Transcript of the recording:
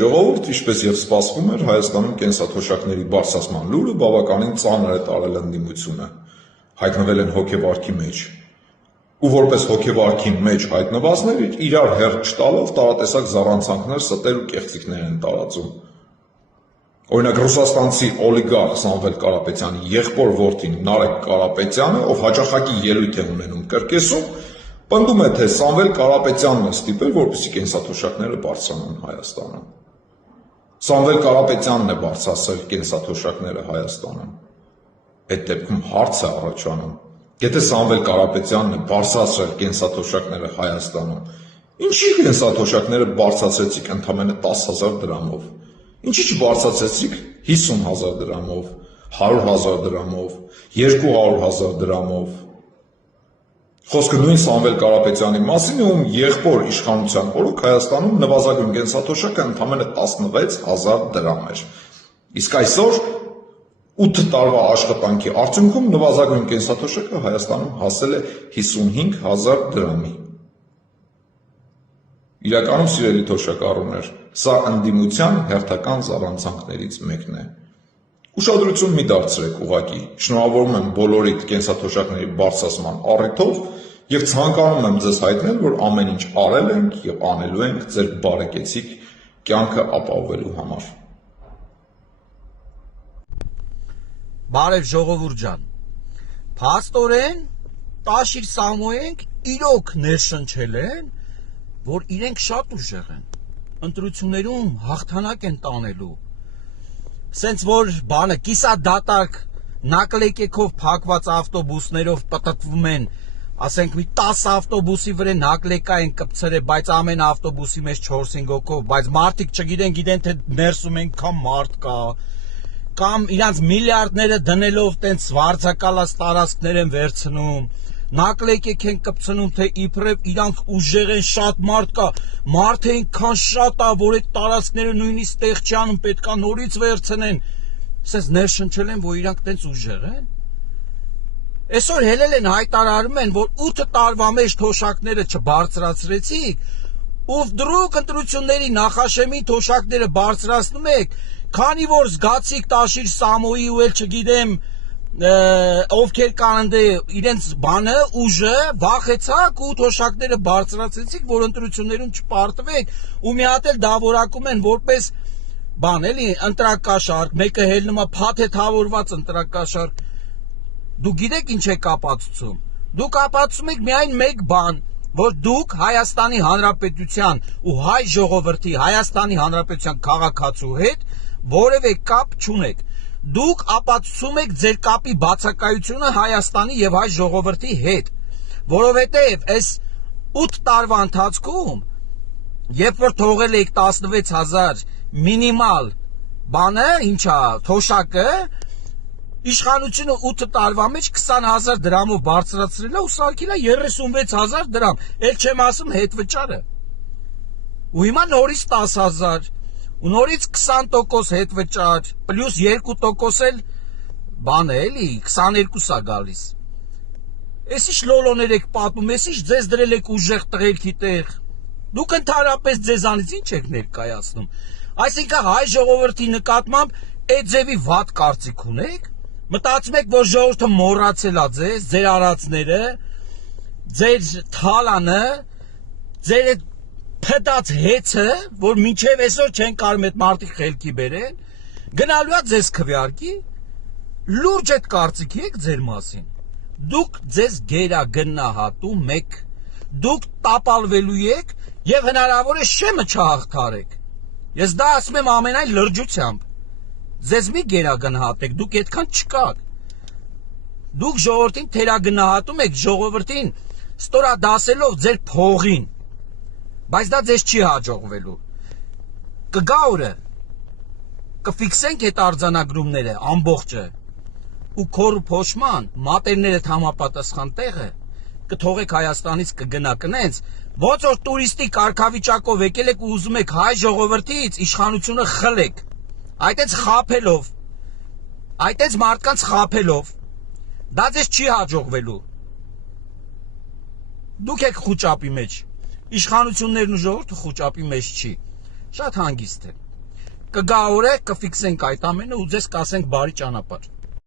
Ժողովուրդ, ինչպես եւ սպասվում էր, Հայաստանում կենսաթոշակների բարձրացման լուրը բավականին ծանր է տարել ընդդիմությունը, հայտնվել են հոգեվարքի մեջ։ Ու որպես հոգեվարքի մեջ հայտնվածներ իրար հերթ չտալով տարատեսակ զառանցանքներ, ստեր ու կեղծիքներ են տարածում։ Օրինակ ռուսաստանցի օլիգարխ Սամվել Կարապետյանի եղբոր որդին Նարեկ Կարապետյանը, ով հաճախակի ելույթ է ունենում կրկեսում, պնդում է, թե Սամվել Կարապետյանն է ստիպել, որպեսզի կենսաթոշակները բարձրանան Հայաստանում։ Սամվել Կարապետյանն է բարձրացրել կենսաթոշակները Հայաստանում։ Այդ դեպքում հարց է առաջանում. եթե Սամվել Կարապետյանն է բարձրացրել կենսաթոշակները Հայաստանում, ինչի կենսաթոշակները բարձրացրեցիք ընդամենը 10,000 դրամով, ինչի չբարձրացրեցիք 50,000 դրամով, 100,000 դրամով, 200,000 դրամով։ Խոսքը նույն Սամվել Կարապետյանի մասին է, ում եղբոր իշխանության օրոք Հայաստանում նվազագույն կենսաթոշակը ընդամենը 16,000 դրամ էր։ Իսկ այսօր 8 տարվա աշխատանքի արդյունքում նվազագույն կենսաթոշակը Հայաստանում հասել է 55,000 դրամի։ Իրականում, սիրելի թոշակառուներ, սա ընդդիմության հերթական զառանցանքներից մեկն է։ Ուշադրություն մի դարձրեք ուղղակի, շնորհավորում եմ բոլորիդ կենսաթոշակների բարձրացման առիթով եւ ցանկանում եմ ձեզ հայտնել, որ ամեն ինչ արել ենք եւ անելու ենք ձեր բարեկեցիկ կյանքը ապահովելու համար։ Բարև ժողովուրդ ջան, փաստորեն Տաշիր Սամոյենք իրոք ներշնչել են, որ իրենք շատ ուժեղ են, ընտրություններում հաղթանակ են տանելու, սենց որ բանը կիսադատարկ նակլեկեքով փակված ավտոբուսներով պտտվում են, ասենք մի 10 ավտոբուսի վրա նակլեկա են կպցրել, բայց ամեն ավտոբուսի մեջ 4-5 հոգով, բայց մարդիկ չգիտեն թե ներսում այնքան մարդ կա, կամ իրանց միլիարդները դնելով տենց վարձակալած տարածքներ են վերցնում, նակլեկեք են կպցնում, թե իբրև իրանք ուժեղ են, շատ մարդ կա, մարդը այնքան շատ է, որ այդ տարածքները նույնիսկ տեղ չի անում, պետքա նորից վերցնեն, ասես ներշնչել են, որ իրանք տենց ուժեղ են։ Այսօր հելել են հայտարարում են, որ 8 տարվա մեջ թոշակները չբարձրացրեցիք, ու դրուկ ընտրությունների նախաշեմին թոշակները բարձրացնում եք, քանի որ զգացիք Տաշիր Սամոյի ու էլ չգիտեմ ովքեր կան իրենց բանը, ուժը, վախեցաք ու թոշակները բարձրացրեցիք, որ ընտրություններում չպարտվեք, ու մի հատ էլ դավորակում են որպես բան էլի ընտրակաշարք, մեկը հելնում է փաթեթավորված ընտրակաշարք։ Դուք գիտեք ինչ եք ապացուցում։ Դուք ապացուցում եք միայն մեկ բան, որ դուք Հայաստանի Հանրապետության ու հայ ժողովրդի, Հայաստանի Հանրապետության քաղաքացու հետ որևէ կապ չունեք։ Դուք ապացուցում եք ձեր կապի բացակայությունը Հայաստանի եւ հայ ժողովրդի հետ, որովհետեւ այս 8 տարվա ընթացքում, երբ որ թողել եք 16,000 մինիմալ բանը, ինչա, թոշակը, իշխանությունը 8 տարվա մեջ 20,000 դրամով բարձրացրել է ու սարքել է 36,000 դրամ, էլ չեմ ասում հետվճարը։ Ու հիմա նորից 10,000, ու նորից 20% հետվճար, պլյուս 2% էլ բան է էլի, 22 է գալիս։ Էս ինչ լոլոներ եք պատմում, էս ինչ ձեզ դրել եք ուժեղ տղերքի տեղ։ Դուք ընդհանրապես ձեզանից ինչ եք ներկայացնում։ Այսինքն հայ ժողովրդի նկատմամբ այդ ձևի վատ կարծիք ունեք։ Մտածում եք, որ ժողովուրդը մոռացել է ձեզ, ձեր արածները, ձեր թալանը, ձեր այդ փտած հեծը, որ մինչև այսօր չեն կարող այդ մարդիկ խելքի բերեն, գնալու է ձեզ քվեարկի, լուրջ այդ կարծիքի եք ձեր մասին։ Դուք ձեզ գերագնահատում եք, դուք տապալվելու եք եւ հնարավոր է շեմը չհաղթարեք։ Ես դա ասում եմ ամենայն լրջությամբ։ Ձեզ մի գերագնահատեք, դուք այդքան չկաք։ Դուք ժողովրդին թերագնահատում եք, ժողովրդին ստորադասելով ձեր փողին, բայց դա ձեզ չի հաջողվելու։ Կգա օրը, կֆիքսենք այդ արձանագրումները ամբողջը, ու քոր փոշման մատերներդ համապատասխան տեղը կթողեք Հայաստանից կգնա կնենց, ոնց որ տուրիստի կարգավիճակով եկել եք ու ուզում եք հայ ժողովրդից իշխանությունը խլեք, այդտենց խաբելով, այդտենց մարդկանց խաբելով, դա ձեզ չի հաջողվելու։ Դուք եք խուճապի մեջ, իշխանություններն ու ժողովուրդը խուճապի մեջ չի։ Շատ հանգիստ է։ Կգա օրը կֆիքսենք այդ ամենը ու ձեզ կասենք բարի ճանապարհ։